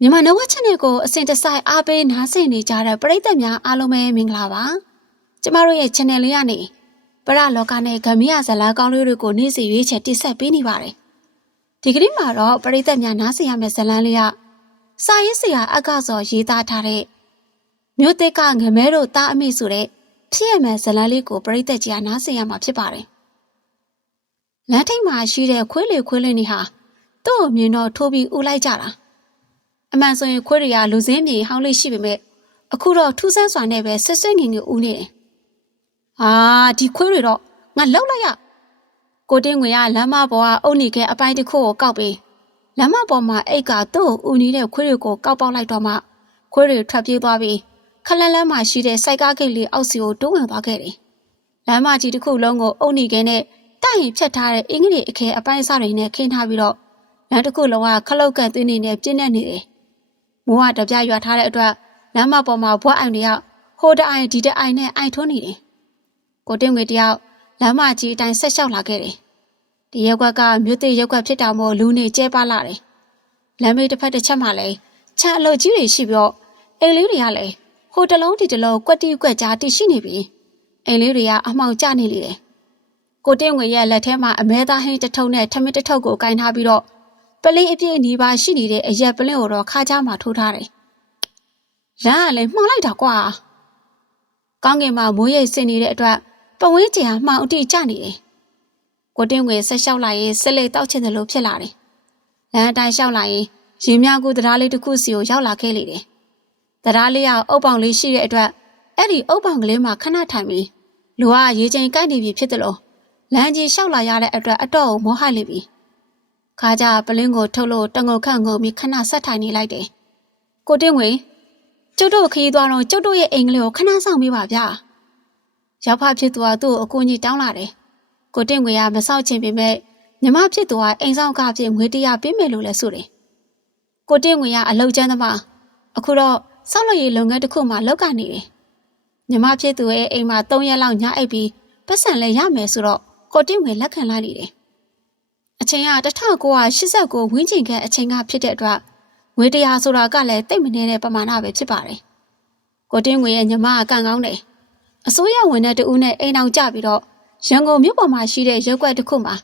မြန်မာနဝချန်နယ်ကိုအစဉ်တစိုက်အားပေးနားဆင်နေကြတဲ့ပရိသတ်များအားလုံးပဲမင်္ဂလာပါကျမတို့ရဲ့ channel လေးကနေပရလောကနဲ့ဂမီယာဇလာကောင်းလေးတွေကိုနေ့စဉ်ရွေးချယ်တင်ဆက်ပေးနေပါတယ်ဒီကနေ့မှာတော့ပရိသတ်များနားဆင်ရမယ့်ဇလန်းလေးကစာရေးဆရာအကစောရေးသားထားတဲ့မြို့သစ်ကငမဲတို့တားအမိဆိုတဲ့ဖြစ်ရမယ့်ဇလန်းလေးကိုပရိသတ်ကြီးကနားဆင်ရမှာဖြစ်ပါတယ်လမ်းထိပ်မှာရှိတဲ့ခွေးလေခွေးလေးနေဟာသူ့ကိုမြင်တော့ထိုးပြီးဥလိုက်ကြတာ အမှန်ဆိုရင်ခွေးတွေကလူစင်းမြေဟောင်းလေးရှိပေမဲ့အခုတော့ထူးဆန်းစွာနဲ့ပဲဆွတ်ဆွတ်ငင်ငင်ဦးနေတယ်။ဟာဒီခွေးတွေတော့ငါလောက်လိုက်ရ။ကိုတင်းငွေကလမ်းမပေါ်ကအုတ်နီခဲအပိုင်းတစ်ခုကိုကောက်ပြီးလမ်းမပေါ်မှာအိတ်ကသူ့ကိုဦးနေတဲ့ခွေးတွေကိုကောက်ပေါက်လိုက်တော့မှခွေးတွေထွက်ပြေးသွားပြီးခလန်းလန်းမှာရှိတဲ့စိုက်ကားဂိတ်လေးအောက်စီကိုတိုးဝင်သွားခဲ့တယ်။လမ်းမကြီးတစ်ခုလုံးကိုအုတ်နီခဲနဲ့တိုက်ရင်ဖြတ်ထားတဲ့အင်္ဂလိပ်အခဲအပိုင်းအစတွေနဲ့ခင်းထားပြီးတော့လမ်းတစ်ခုလုံးကခလုတ်ကန်သွင်းနေနဲ့ပြင်းနေနေတယ်။ မိုးကတပြရွာထားတဲ့အတွက်လမ်းမပေါ်မှာဘွားအိုင်တွေကဟိုတအိုင်ဒီတအိုင်နဲ့အိုင်ထွန်းနေတယ်။ကိုတင်းငွေတယောက်လမ်းမကြီးအတိုင်းဆက်လျှောက်လာခဲ့တယ်။ဒီရက်ကွက်ကမြို့သိရက်ကွက်ဖြစ်တာမို့လူနေကျဲပါလာတယ်။လမ်းမေးတစ်ဖက်တစ်ချက်မှလည်းချမ်းအလုပ်ကြီးတွေရှိပြီးတော့အိမ်လေးတွေကလည်းဟိုတလုံးဒီတလုံးကွက်တီကွက်ကြားတိရှိနေပြီ။အိမ်လေးတွေကအမှောင်ကျနေလေတယ်။ကိုတင်းငွေရဲ့လက်ထဲမှာအမဲသားဟင်းတစ်ထုပ်နဲ့ထမင်းတစ်ထုပ်ကိုကင်ထားပြီးတော့ ပလင်းအပြည့်အနီးပါရှိနေတဲ့အရက်ပလင်းကိုတော့ခါးချမှာထိုးထားတယ်။လမ်းကလည်းမှောင်လိုက်တာကွာ။ကောင်းကင်မှာမိုးရိပ်ဆင်နေတဲ့အတွက်ပဝင်းကျင်ဟာမှောင်အတိကျနေတယ်။ကိုတင်းငွေဆက်လျှောက်လိုက်ရင်ဆက်လက်တောက်ချင်တယ်လို့ဖြစ်လာတယ်။လမ်းအတိုင်းလျှောက်လိုက်ရင်ရင်မြကူတရားလေးတစ်ခုစီကိုရောက်လာခဲ့လေတယ်။တရားလေးကအုပ်ပေါင်လေးရှိတဲ့အတွက်အဲ့ဒီအုပ်ပေါင်ကလေးမှာခဏထိုင်ပြီးလူကရေချိန်ကိုက်နေပြီဖြစ်တယ်လို့လမ်းကြီးလျှောက်လာရတဲ့အတွက်အတော့ကိုမောဟိုက်လိပြီ။ ခါကြပလင်းကိုထုတ်လို့တငုံခန့်ငုံပြီးခဏဆက်ထိုင်နေလိုက်တယ်။ကိုတင်းဝင်ကျုပ်တို့ခရီးသွားတော့ကျုပ်တို့ရဲ့အိမ်ကလေးကိုခဏဆောင်ပေးပါဗျာ။ရောက်ဖဖြစ်သူကသူ့ကိုအကူကြီးတောင်းလာတယ်။ကိုတင်းဝင်ကမဆောက်ချင်ပေမဲ့ညီမဖြစ်သူကအိမ်ဆောင်ကဖြစ်ငွေတရပေးမယ်လို့လည်းဆိုတယ်။ကိုတင်းဝင်ကအလောက်ကျန်းသမားအခုတော့ဆောက်လုပ်ရေးလုပ်ငန်းတစ်ခုမှလောက်ကနေတယ်။ညီမဖြစ်သူရဲ့အိမ်မှာ၃ရက်လောက်ညအိပ်ပြီးပတ်စံလည်းရမယ်ဆိုတော့ကိုတင်းဝင်လက်ခံလိုက်နေတယ်။ အချိန်က1989ဝင်းကျင်ခန့်အချိန်ကဖြစ်တဲ့အတွက်ငွေတရားဆိုတာကလည်းတိတ်မနေတဲ့ပမာဏပဲဖြစ်ပါတယ်။ကိုတင်းငွေရဲ့ညီမကကန်ကောင်းတယ်။အစိုးရဝန်ထမ်းတဦးနဲ့အိမ်အောင်ကြပြီးတော့ရန်ကုန်မြို့ပေါ်မှာရှိတဲ့ရုပ်ကွက်တစ်ခုမှာ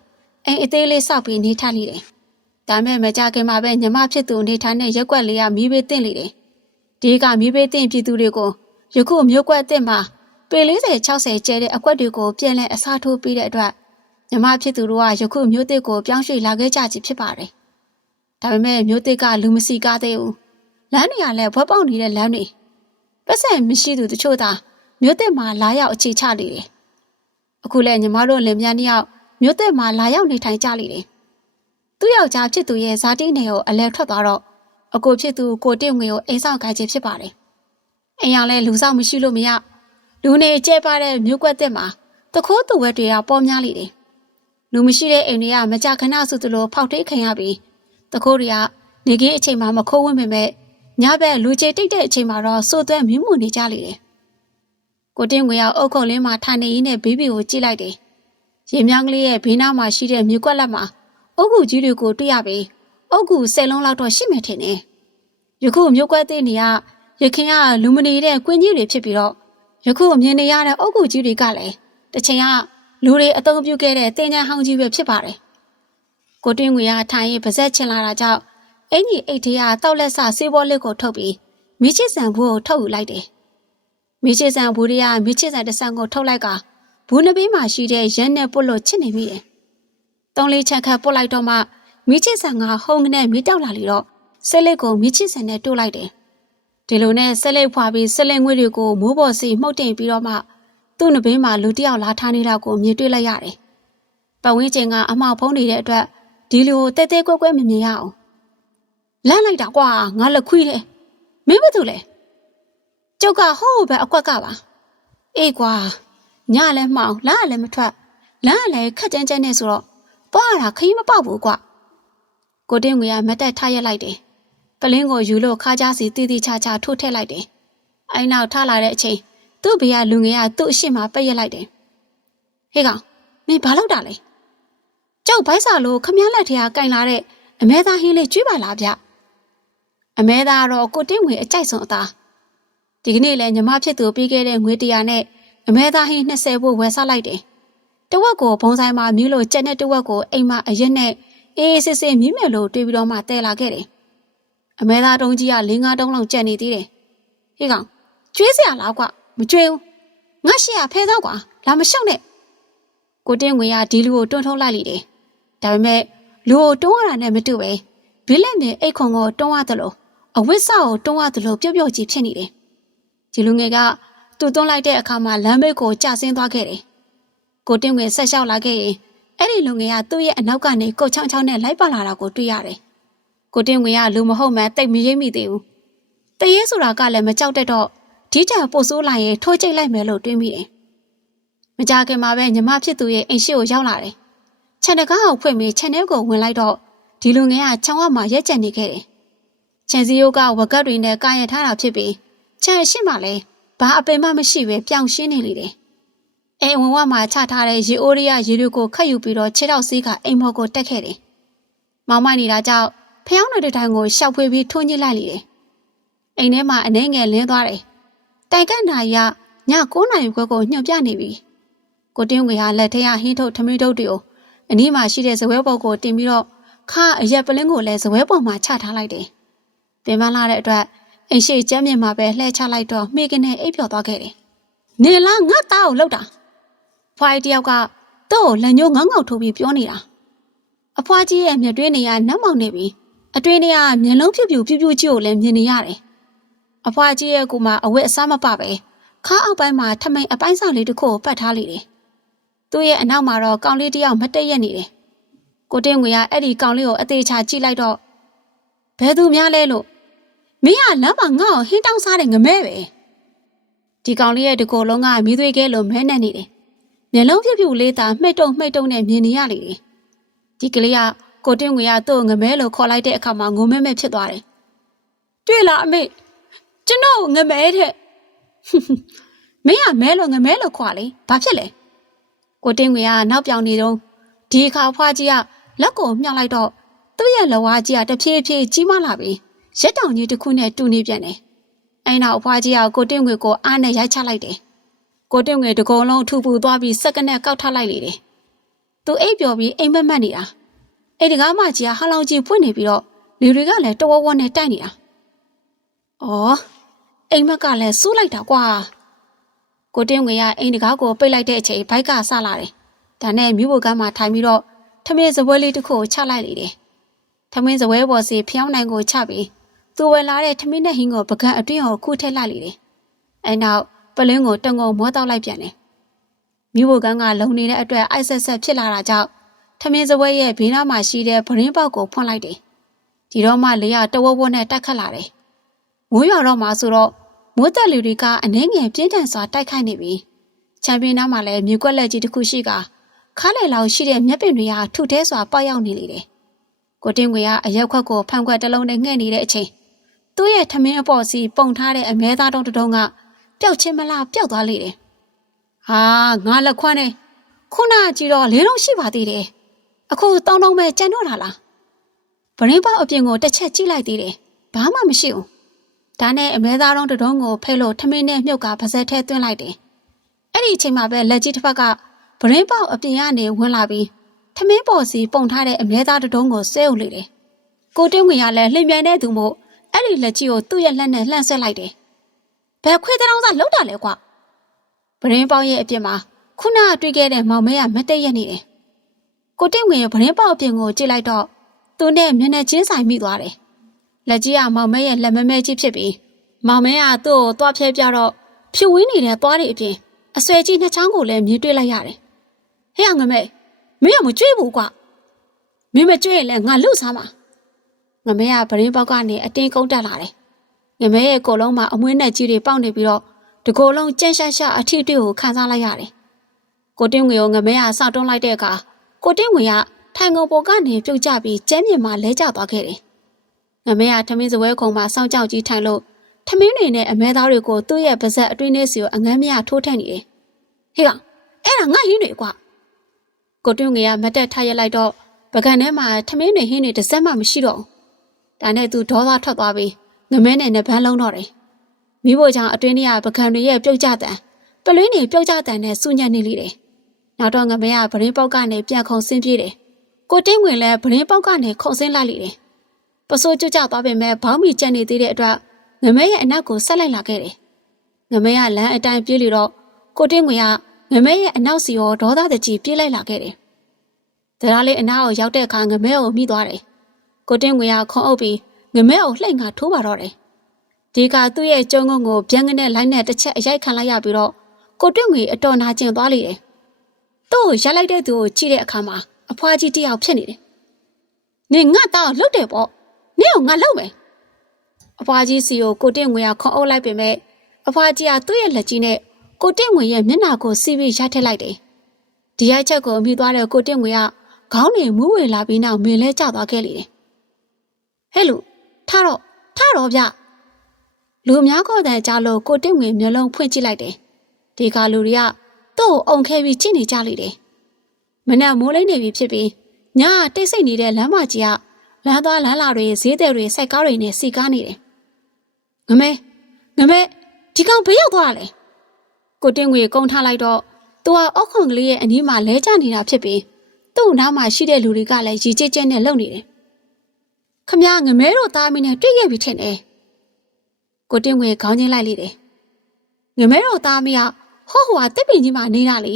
အိမ်အသေးလေးစောက်ပြီးနေထိုင်နေတယ်။ဒါမဲ့မကြခင်မှာပဲညီမဖြစ်သူနေထိုင်တဲ့ရုပ်ကွက်လေးကမီးဘေးတင့်လေတယ်။ဒီကမီးဘေးတင့်ပြည်သူတွေကိုယခုမြို့ကွက်အစ်စ်မှာပေ40 60ကျဲတဲ့အကွက်တွေကိုပြန်လဲအစားထိုးပြီးတဲ့အတွက် မြမဖြစ်သူတို့ကယခုမျိုးတစ်ကိုပြောင်းရွှေ့လာခဲ့ကြချင်ဖြစ်ပါတယ်။ဒါပေမဲ့မျိုးတစ်ကလူမစီကားသေးဘူး။လမ်းတွေကလည်းဘွက်ပေါက်နေတဲ့လမ်းတွေပတ်စံမရှိသူတချို့သာမျိုးတစ်မှာလာရောက်အခြေချနေတယ်။အခုလည်းညီမတို့လင်မြန်းနှစ်ယောက်မျိုးတစ်မှာလာရောက်နေထိုင်ကြလေတယ်။သူ့ယောက်ျားဖြစ်သူရဲ့ဇာတိနယ်ကိုအလဲထွက်သွားတော့အကိုဖြစ်သူကိုတင့်ငွေကိုအိမ်ဆောင်ခိုင်းခြင်းဖြစ်ပါတယ်။အိမ်ရောက်လဲလူဆောင်မရှိလို့မရလူနေကျဲပါတဲ့မျိုးကွက်တစ်မှာတခိုးသူဝက်တွေကပေါ်များလေတယ်။ လူမရှိတဲ့အိမ်တွေကမကြခဏဆိုသလိုဖောက်ထိတ်ခံရပြီးတခိုးတွေကနေကင်းအချိန်မှမခိုးဝင်ပေမဲ့ညဘက်လူချေတိတ်တဲ့အချိန်မှာတော့စိုးသွဲမြင်းမှုနေကြလေတယ်။ကိုတင်းငွေရောက်အုတ်ခုံလေးမှာထိုင်နေရင်းနဲ့ဘေးဘီကိုကြည့်လိုက်တယ်။ရေမြောင်းကလေးရဲ့ဘေးနားမှာရှိတဲ့မြေကွက်လက်မှာအုတ်ကူကြီးတွေကိုတွေ့ရပြီးအုတ်ကူဆယ်လုံးလောက်တော့ရှိမယ်ထင်တယ်။ယခုမြို့ကွက်သေးနေကရခင်ကလူမနေတဲ့ကွင်းကြီးတွေဖြစ်ပြီးတော့ယခုမြင်နေရတဲ့အုတ်ကူကြီးတွေကလည်းတစ်ချိန်က လူတွေအသုံးပြုခဲ့တဲ့တင်ကြဟောင်းကြီးပဲဖြစ်ပါတယ်။ကိုတွင်းငွေကထိုင်ရင်ပါဇက်ချင်လာတာကြောင့်အင်ကြီးအိတ်ထဲကတောက်လက်ဆဆေးဘောလေးကိုထုတ်ပြီးမိချစ်ဆန်ဘူးကိုထုတ်ယူလိုက်တယ်။မိချစ်ဆန်ဘူးတွေကမိချစ်ဆန်တစ်ဆန်ကိုထုတ်လိုက်ကဘူးနှစ်ဘေးမှာရှိတဲ့ရန်နဲ့ပုတ်လို့ချစ်နေမိတယ်။သုံးလေးချက်ခတ်ပုတ်လိုက်တော့မှမိချစ်ဆန်ကဟုံးနဲ့မိတောက်လာလေတော့ဆက်လက်ကိုမိချစ်ဆန်နဲ့တိုးလိုက်တယ်။ဒီလိုနဲ့ဆက်လက်ဖွာပြီးဆက်လက်ငွေတွေကိုမိုးပေါ်စီမှုတ်တင်ပြီးတော့မှ သူ့နဘေးမှာလူတစ်ယောက်လာထားနေတာကိုမြင်တွေ့လိုက်ရတယ်။ပတ်ဝန်းကျင်ကအမှောက်ဖုံးနေတဲ့အတွက်ဒီလူကိုတဲတဲကွဲကွဲမမြင်ရအောင်။လန့်လိုက်တာကွာငါလက်ခွေးတယ်။မင်းဘာတူလဲ။ကျုပ်ကဟိုးပဲအကွက်ကပါ။အေးကွာညလည်းမှောင်လမ်းကလည်းမထွက်လမ်းကလည်းခက်ကြမ်းကြမ်းနဲ့ဆိုတော့ပွားတာခရီးမပေါက်ဘူးကွ။ကိုတင်းငွေကမတ်တက်ထားရက်လိုက်တယ်။ပလင်းကိုယူလို့ခါကြားစီတီတီချာချာထိုးထည့်လိုက်တယ်။အဲ့နောက်ထားလာတဲ့အချိန် သူ့ဘေးကလူငယ်ကသူ့အရှိမပက်ရက်လိုက်တယ်။ဟေးကောင်မင်းဘာလုပ်တာလဲ။ကျုပ်ဘိုက်စာလို့ခမည်းလက်ထဲကကင်လာတဲ့အမဲသားဟင်းလေးကျွေးပါလားဗျ။အအမဲသားကတော့ကိုတင်းငွေအကြိုက်ဆုံးအသားဒီကနေ့လည်းညီမဖြစ်သူပြီးခဲ့တဲ့ငွေတရာနဲ့အမဲသားဟင်း20ဖို့ဝယ်စားလိုက်တယ်တဝက်ကိုဘုံဆိုင်မှာမြူးလို့ကြက်နဲ့တဝက်ကိုအိမ်မှာအရက်နဲ့အေးအေးဆေးဆေးမြင်းမယ်လို့တွေးပြီးတော့မှတဲလာခဲ့တယ်အမဲသားတုံးကြီးက၄၅တုံးလောက်ကြက်နေသေးတယ်ဟေးကောင်ကျွေးစရာလားကွ မကျွေးဘူးငါရှေ့ကဖဲသားကွာလာမရှောက်နဲ့ကိုတင်းငွေကဒီလူကိုတွန်းထုတ်လိုက်လိတယ်ဒါပေမဲ့လူကိုတွန်းရတာနဲ့မတူပဲဘိလက်နဲ့အိတ်ခွန်ကိုတွန်းရတယ်လို့အဝိဆကိုတွန်းရတယ်လို့ပျော့ပျော့ကြီးဖြစ်နေတယ်ဒီလူငယ်ကသူ့တွန်းလိုက်တဲ့အခါမှာလမ်းဘေးကိုကျဆင်းသွားခဲ့တယ်ကိုတင်းငွေဆက်လျှောက်လာခဲ့ရင်အဲ့ဒီလူငယ်ကသူ့ရဲ့အနောက်ကနေကုတ်ချောင်းချောင်းနဲ့လိုက်ပါလာတာကိုတွေ့ရတယ်ကိုတင်းငွေကလူမဟုတ်မှတိတ်မရိပ်မိသေးဘူးတရေဆိုတာကလည်းမကြောက်တတ်တော့ ဒီတံပို့ဆိုးလိုက်ရင်ထိုးကျိတ်လိုက်မယ်လို့တွေးမိတယ်မကြခင်မှာပဲညီမဖြစ်သူရဲ့အိမ်ရှိကိုရောက်လာတယ်ခြံတကားကိုဖွင့်ပြီးခြံထဲကိုဝင်လိုက်တော့ဒီလူငယ်ကချောင်းဝမှာရက်ကျန်နေခဲ့တယ်။ခြံစည်းရိုးကဝကတ်တွေနဲ့ကာရထားတာဖြစ်ပြီးခြံရှိမှလည်းဘာအပင်မှမရှိပဲပြောင်ရှင်းနေလေတယ်။အိမ်ဝင်ဝမှာချထားတဲ့ရေအိုးရရရေတွေကိုခတ်ယူပြီးတော့ခြေထောက်စီးကအိမ်မော်ကိုတက်ခဲ့တယ်။မောင်မိုက်နေတာကြောင့်ဖျောင်းတဲ့တိုင်ကိုရှောက်ဖွေးပြီးထွန်းညစ်လိုက်လေတယ်။အိမ်ထဲမှာအနှဲငယ်လင်းသွားတယ်။ တိုင်ကန့်နာရည9နာရီခွဲကိုညှို့ပြနေပြီ။ကိုတင်းငွေဟာလက်ထဲကဟင်းထုတ်ထမင်းထုတ်တွေကိုအနီးမှာရှိတဲ့ဇပွဲပုတ်ကိုတင်ပြီးတော့ခါအရက်ပလင်းကိုလည်းဇပွဲပေါ်မှာချထားလိုက်တယ်။ပင်ပန်းလာတဲ့အတွက်အိမ်ရှိကျမ်းမြင်မှာပဲလှည့်ချလိုက်တော့မိခင်နဲ့အိပ်ပျော်သွားခဲ့တယ်။နေလားငါသားကိုလှုပ်တာ။ဖွားတယောက်ကသူ့ကိုလက်ညှိုးငေါငေါထိုးပြီးပြောနေတာ။အဖွားကြီးရဲ့မျက်တွင်းတွေကနှက်မောင်နေပြီးအတွင်းတွေကမျက်လုံးဖြူဖြူဖြူဖြူကြီးကိုလည်းမြင်နေရတယ်။ အဖွားကြီးရဲ့ကူမှာအဝတ်အစားမပပဲခါအောက်ပိုင်းမှာထမိန်အပိုင်းစားလေးတစ်ခုကိုပတ်ထားလိမ့်တယ်။သူ့ရဲ့အနောက်မှာတော့ကောင်လေးတယောက်မတက်ရက်နေတယ်။ကိုတင်းငွေကအဲ့ဒီကောင်လေးကိုအသေးချာကြည့်လိုက်တော့ဘယ်သူများလဲလို့မင်းကလမ်းမှာငါ့ကိုဟင်းတောင်းစားတဲ့ငမဲပဲ။ဒီကောင်လေးရဲ့ဒီကိုယ်လုံးကမီးသွေးကဲလို့မဲနဲ့နေတယ်။မျက်လုံးဖြူဖြူလေးသာမှိတ်တုံမှိတ်တုံနဲ့မြင်နေရလေတယ်။ဒီကလေးကကိုတင်းငွေကသူ့ကိုငမဲလို့ခေါ်လိုက်တဲ့အခါမှာငုံမဲမဲဖြစ်သွားတယ်။တွေ့လားအမေ ကျွန်တော်ကိုငမဲတဲ့မင်းကမဲလို့ငမဲလို့ခွာလေဘာဖြစ်လဲကိုတင်းငွေကနောက်ပြောင်နေတော့ဒီအခါဖွားကြီးကလက်ကိုမြှောက်လိုက်တော့သူ့ရဲ့လဝါကြီးကတဖြည်းဖြည်းကြီးမလာပြီးရက်တောင်ကြီးတစ်ခုနဲ့တူနေပြန်တယ်အဲ့နောက်ဖွားကြီးကကိုတင်းငွေကိုအားနဲ့ရိုက်ချလိုက်တယ်ကိုတင်းငွေတကုံလုံးထူပူသွားပြီးစက္ကနဲ့ကောက်ထလိုက်လေတယ်သူအိပ်ပျော်ပြီးအိမ်မက်မက်နေတာအဲ့ဒီကားမကြီးကဟာလောင်ကြီးဖွင့်နေပြီးတော့လူတွေကလည်းတဝဝနဲ့တိုက်နေတာ။အော် အိမ်မက်ကလည်းစူးလိုက်တာကွာ။ကိုတင်းငွေကအိမ်တကားကိုပိတ်လိုက်တဲ့အချိန်ဘိုက်ကဆလာတယ်။ဒါနဲ့မြို့ဘကမ်းမှာထိုင်ပြီးတော့ထမင်းစပွဲလေးတစ်ခုကိုချလိုက်လေတယ်။ထမင်းစပွဲပေါ်စီဖျောင်းနိုင်ကိုချပြီးသူဝယ်လာတဲ့ထမင်းနဲ့ဟင်းကိုပကံအတွင်းကိုခုထည့်လိုက်လေတယ်။အဲနောက်ပလင်းကိုတငုံမောတောက်လိုက်ပြန်တယ်။မြို့ဘကမ်းကလုံနေတဲ့အတွက်အိုက်ဆက်ဆက်ဖြစ်လာတာကြောင့်ထမင်းစပွဲရဲ့ဘေးနားမှာရှိတဲ့ဗရင်းပေါက်ကိုဖွင့်လိုက်တယ်။ဒီတော့မှလေရတဝဝနဲ့တက်ခတ်လာတယ်။မိုးရွာတော့မှဆိုတော့ မိုးတက်လူတွေကအနှဲငယ်ပြင်းထန်စွာတိုက်ခိုက်နေပြီ။ချန်ပီယံနားမှာလည်းမြေကွက်လက်ကြီးတစ်ခုရှိကခါးလေလောက်ရှိတဲ့မျက်ပင်တွေကထုထဲစွာပေါက်ရောက်နေလေတယ်။ကိုတင်းငွေကအရက်ခွက်ကိုဖန်ခွက်တစ်လုံးနဲ့ငှဲ့နေတဲ့အချိန်သူ့ရဲ့ထမင်းအပေါ်စီပုံထားတဲ့အမဲသားတုံးတုံးကပျောက်ချင်းမလားပျောက်သွားလေတယ်။ဟာငါလက်ခွန်းနဲ့ခုနကကြည့်တော့လေးလုံးရှိပါသေးတယ်။အခုတောင်းတောင်းပဲကြံတော့တာလား။ဗရင်းပေါက်အပြင်ကိုတစ်ချက်ကြည့်လိုက်သေးတယ်။ဘာမှမရှိဘူး။ ဒါနဲ့အမဲသားတုံးတုံးကိုဖဲလို့ထမင်းနဲ့မြုပ်ကပါဇက်ထဲသွင်းလိုက်တယ်။အဲ့ဒီအချိန်မှာပဲလက်ကြီးတစ်ဖက်ကဗရင်းပေါက်အပြင်ကနေဝင်လာပြီးထမင်းပေါ်စီပုံထားတဲ့အမဲသားတုံးကိုဆဲုပ်လေတယ်။ကိုတင်းဝင်ရလဲလှင်ပြန်တဲ့သူမို့အဲ့ဒီလက်ကြီးကိုသူ့ရဲ့လက်နဲ့လှန့်ဆက်လိုက်တယ်။ဘယ်ခွေးတောင်စားလောက်တာလဲကွာ။ဗရင်ပေါက်ရဲ့အပြင်မှာခုနကတွေ့ခဲ့တဲ့မောင်မဲကမတိတ်ရက်နေတယ်။ကိုတင့်ဝင်ရဲ့ဗရင်ပေါက်အပြင်ကိုကြည့်လိုက်တော့သူနဲ့မျက်နှာချင်းဆိုင်မိသွားတယ်။ လက်ကြီးကမောင်မဲရဲ့လက်မမဲကြီးဖြစ်ပြီးမောင်မဲကသူ့ကိုသွားဖြဲပြတော့ဖြူဝင်းနေတဲ့သွားတွေအပြင်အဆွဲကြီးနှစ်ချောင်းကိုလည်းမြင်တွေ့လိုက်ရတယ်။ဟဲ့ငမဲမင်းကမကြွေးဘူးကွာ။မင်းမကြွေးရင်လည်းငါလှုပ်စားမှာ။ငမဲကဗရင်ပေါက်ကနေအတင်းကုန်းတက်လာတယ်။ငမဲရဲ့ကိုယ်လုံးမှာအမွှေးနဲ့ကြီးတွေပေါက်နေပြီးတော့တကိုယ်လုံးကြက်ရှာရှာအထီတွေ့ကိုခံစားလိုက်ရတယ်။ကိုတင်းငွေကိုငမဲကစောက်တွန်းလိုက်တဲ့အခါကိုတင်းငွေကထိုင်ကုန်ပေါ်ကနေပြုတ်ကျပြီးကျမ်းမြေမှာလဲကျသွားခဲ့တယ်။ ငမဲကထမင်းစပွဲခုံမှာစောင့်ကြောက်ကြီးထိုင်လို့ထမင်းတွေနဲ့အမဲသားတွေကိုသူ့ရဲ့ပါဇက်အတွင်းထဲစီကိုအငမ်းမရထိုးထက်နေတယ်။ဟေ့ကောင်အဲ့ဒါငါ့ဟင်းတွေကွာ။ကိုတင်းငွေကမတက်ထားရလိုက်တော့ပကံထဲမှာထမင်းတွေဟင်းတွေတစ်စက်မှမရှိတော့ဘူး။ဒါနဲ့သူဒေါသထွက်သွားပြီးငမဲနဲ့နှစ်ပန်းလုံးတော့တယ်မိဖို့ကြောင့်အတွင်းထဲကပကံတွေရဲ့ပြုတ်ကျတန်ပလင်းတွေပြုတ်ကျတန်နဲ့စူညံ့နေလိတယ်နောက်တော့ငမဲကဗရင်းပေါက်ကနေပြန်ခုံဆင်းပြေးတယ်ကိုတင်းဝင်လည်းဗရင်းပေါက်ကနေခုံဆင်းလိုက်လိတယ် ပစိုးကျွတ်ကျသွားပေမဲ့ဘောင်းမီကျန်နေသေးတဲ့အတွက်ငမဲရဲ့အနောက်ကိုဆက်လိုက်လာခဲ့တယ်ငမဲကလမ်းအတိုင်းပြေးလေတော့ကိုတင်းဝင်ကငမဲရဲ့အနောက်စီရောဒေါသတကြီးပြေးလိုက်လာခဲ့တယ်တရားလေးအနောက်ကိုရောက်တဲ့အခါငမဲကိုမိသွားတယ်ကိုတင်းဝင်ကခုံအုပ်ပြီးငမဲကိုလှိမ့်ငါထိုးပါတော့တယ်ဒီကသူ့ရဲ့ကျုံငုံကိုဗျံငနဲ့လိုက်နဲ့တစ်ချက်အရိုက်ခံလိုက်ရပြီးတော့ကိုတွင့်ငွေအတော်နာကျင်သွားလေတယ်။သူ့ကိုရက်လိုက်တဲ့သူကိုကြည့်တဲ့အခါမှာအဖွားကြီးတယောက်ဖြစ်နေတယ်။နင်ငါတောက်လှုပ်တယ်ပေါ့။ နင်ကိုငါလှုပ်မယ်။အဖွားကြီးစီကိုကိုတွင့်ငွေကခေါအုပ်လိုက်ပေမဲ့အဖွားကြီးကသူ့ရဲ့လက်ကြီးနဲ့ကိုတွင့်ငွေရဲ့မျက်နှာကိုစီးပြီးရိုက်ထည့်လိုက်တယ်။ဒီရိုက်ချက်ကိုမိသွားတဲ့ကိုတွင့်ငွေကခေါင်းနဲ့မူးဝေလာပြီးနောက်မင်းလဲကျသွားခဲ့လေတယ်။ဟဲ့လူထားတော့ထားတော့ဗျ။လူအများခေါ်တဲ့ကြားလို့ကိုတစ်ငွေမျက်လုံးဖွင့်ကြည့်လိုက်တယ်။ဒီကလူတွေကသူ့ကိုအုံခဲပြီးကြည့်နေကြလိမ့်တယ်။မနဲ့မိုးလိမ့်နေပြီဖြစ်ပြီးညကတိတ်ဆိတ်နေတဲ့လမ်းမကြီးက လမ်းသွားလမ်းလာတွေဈေးသည်တွေစိုက်ကားတွေနဲ့စီကားနေတယ်။ငမဲငမဲဒီကောင်ဘေးရောက်သွားတာလေ။ကိုတင်းငွေကုန်းထားလိုက်တော့သူကအောက်ခွန်ကလေးရဲ့အနီးမှာလဲကျနေတာဖြစ်ပြီးသူ့နားမှာရှိတဲ့လူတွေကလည်းရီကျဲကျဲနဲ့လုံနေတယ်။ခမငမဲတို့သားမီးနဲ့တွေ့ခဲ့ပြီထင်တယ်။ကိုတင်းငွေခေါင်းချင်းလိုက်လိတယ်ငမဲတော်သားမီးကဟောဟွာတစ်ပင်ကြီးမှာနေတာလေ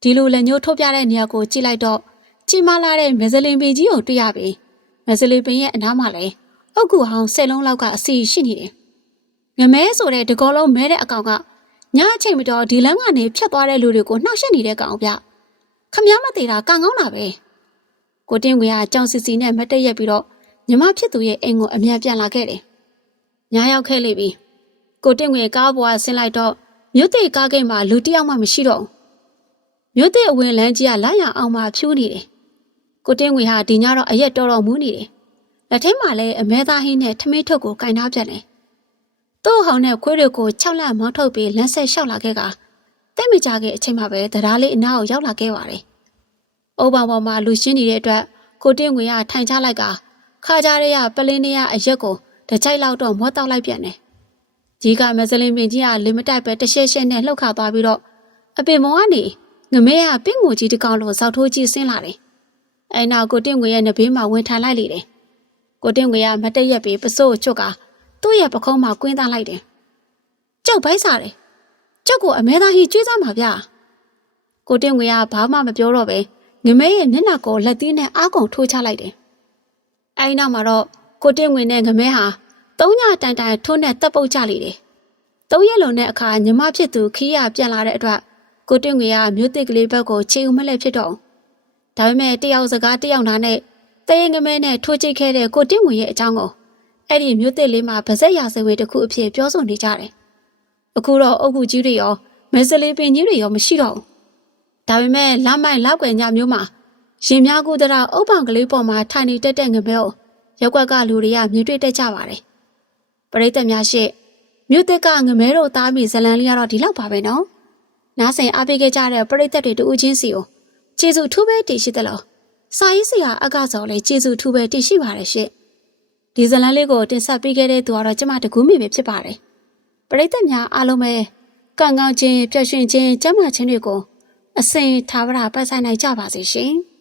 ဒီလိုလက်ညှိုးထုတ်ပြတဲ့နေရာကိုကြည့်လိုက်တော့ ကြီးမားလာတဲ့မဇလင်ပင်ကြီးကိုတွေ့ရပြီမဇလင်ပင်ရဲ့အနားမှာလည်းအုတ်ကူဟောင်းဆယ်လုံးလောက်ကအစီရှိနေတယ်ငမဲဆိုတဲ့တကောလုံးမဲတဲ့အကောင်ကညအချိန်မတော်ဒီလမ်းကနေဖြတ်သွားတဲ့လူတွေကိုနှောက်ယှက်နေတဲ့ကောင်ဗျခမည်းမသေးတာကံကောင်းတာပဲကိုတင်းငွေကကြောင်စီစီနဲ့မတ်တက်ရက်ပြီးတော့ညီမဖြစ်သူရဲ့အိမ်ကိုအမြန်ပြန်လာခဲ့တယ်ညားရောက်ခဲ့လိမ့်ပြီကိုတင့်ငွေကားပေါ်ကဆင်းလိုက်တော့မြို့တိတ်ကားဂိတ်မှာလူတစ်ယောက်မှမရှိတော့ဘူးမြို့တိတ်အဝင်လမ်းကြီးကလာရအောင်မှဖြူးနေတယ် ကိုတင့်ငွေဟာဒီညတော့အရက်တော်တော်မူးနေတယ်လက်ထဲမှာလည်းအမဲသားဟင်းနဲ့ထမင်းထုတ်ကိုကင်ထားပြန်တယ်သူ့ဟောင်းနဲ့ခွေးတွေကို၆လမောင်းထုတ်ပြီးလမ်းဆက်လျှောက်လာခဲ့ကတဲ့မကြခဲ့အချိန်မှပဲတရားလေးအနားကိုရောက်လာခဲ့ပါတယ်အိုးပေါင်ပေါ်မှာလူရှင်းနေတဲ့အတွက်ကိုတင့်ငွေကထိုင်ချလိုက်ကခါကြတဲ့ရပလင်းနေရအရက်ကိုတကြိုက်လောက်တော့မောတောက်လိုက်ပြန်တယ်။ကြီးကမဇလင်ပင်ကြီးကလင်မတိုက်ပဲတရှဲရှဲနဲ့လှုပ်ခါသွားပြီးတော့အပင်မောကနေငမဲကပင့်ငိုကြီးတစ်ကောင်လိုဇောက်ထိုးကြီးဆင်းလာတယ်။ အဲနောက်ကိုတင့်ငွေရဲ့နဘေးမှာဝင်ထိုင်လိုက်လေတယ်။ကိုတင့်ငွေကမတည့်ရက်ပြီးပစိုးချွတ်ကသူ့ရဲ့ပခုံးမှာကွင်းသားလိုက်တယ်။ကြောက်ပိုက်စားတယ်။ကြောက်ကိုအမဲသားဟိကျွေးစားမှာဗျာ။ကိုတင့်ငွေကဘာမှမပြောတော့ပဲငမဲရဲ့မျက်နှာကိုလက်သီးနဲ့အားကုန်ထိုးချလိုက်တယ်။အဲဒီနောက်မှာတော့ကိုတင့်ငွေနဲ့ငမဲဟာသုံးညတိုင်တိုင်ထိုးနဲ့တပ်ပုတ်ကြလေတယ်။သုံးရက်လုံးနဲ့အခါညီမဖြစ်သူခီးရပြန်လာတဲ့အတွက်ကိုတင့်ငွေကမြို့တစ်ကလေးဘက်ကိုခြေဦးမလဲဖြစ်တော့။ ဒါပေမဲ့တယောက်စကားတယောက်နာနဲ့တရင်ငမဲနဲ့ထိုးချိတ်ခဲ့တဲ့ကိုတင့်ငွေရဲ့အကြောင်းကိုအဲ့ဒီမြို့တစ်လေးမှာဗဇက်ရာဇဝေတစ်ခုအဖြစ်ပြောဆိုနေကြတယ်။အခုတော့အုတ်ခုကြီးတွေရောမဲစလေးပင်ကြီးတွေရောမရှိတော့ဘူး။ဒါပေမဲ့လမ်းမိုက်လောက်ွယ်ညမျိုးမှာရင်များကူတရာအုပ်ပောင်ကလေးပေါ်မှာထိုင်နေတက်တဲ့ငမဲကိုရက်ွက်ကလူတွေကမြင်တွေ့တတ်ကြပါတယ်ပရိသတ်များရှိမြို့သစ်ကငမဲတို့သားမိဇလန်လေးကတော့ဒီလောက်ပါပဲနော်။နားဆင်အားပေးခဲ့ကြတဲ့ပရိသတ်တွေတူချင်းစီကို ကျေးဇူးထူးပဲတည်ရှိသလား။စာရေးဆရာအကစော်လည်းကျေးဇူးထူးပဲတည်ရှိပါတယ်ရှင့်။ဒီဇလန်လေးကိုတင်ဆက်ပေးခဲ့တဲ့သူကတော့ကျမတကူးမိပဲဖြစ်ပါတယ်။ပရိသတ်များအားလုံးပဲကံကောင်းခြင်းပျော်ရွှင်ခြင်းကျမ်းမာခြင်းတွေကိုအစဉ်သာဝရပတ်ဆိုင်နိုင်ကြပါစေရှင်။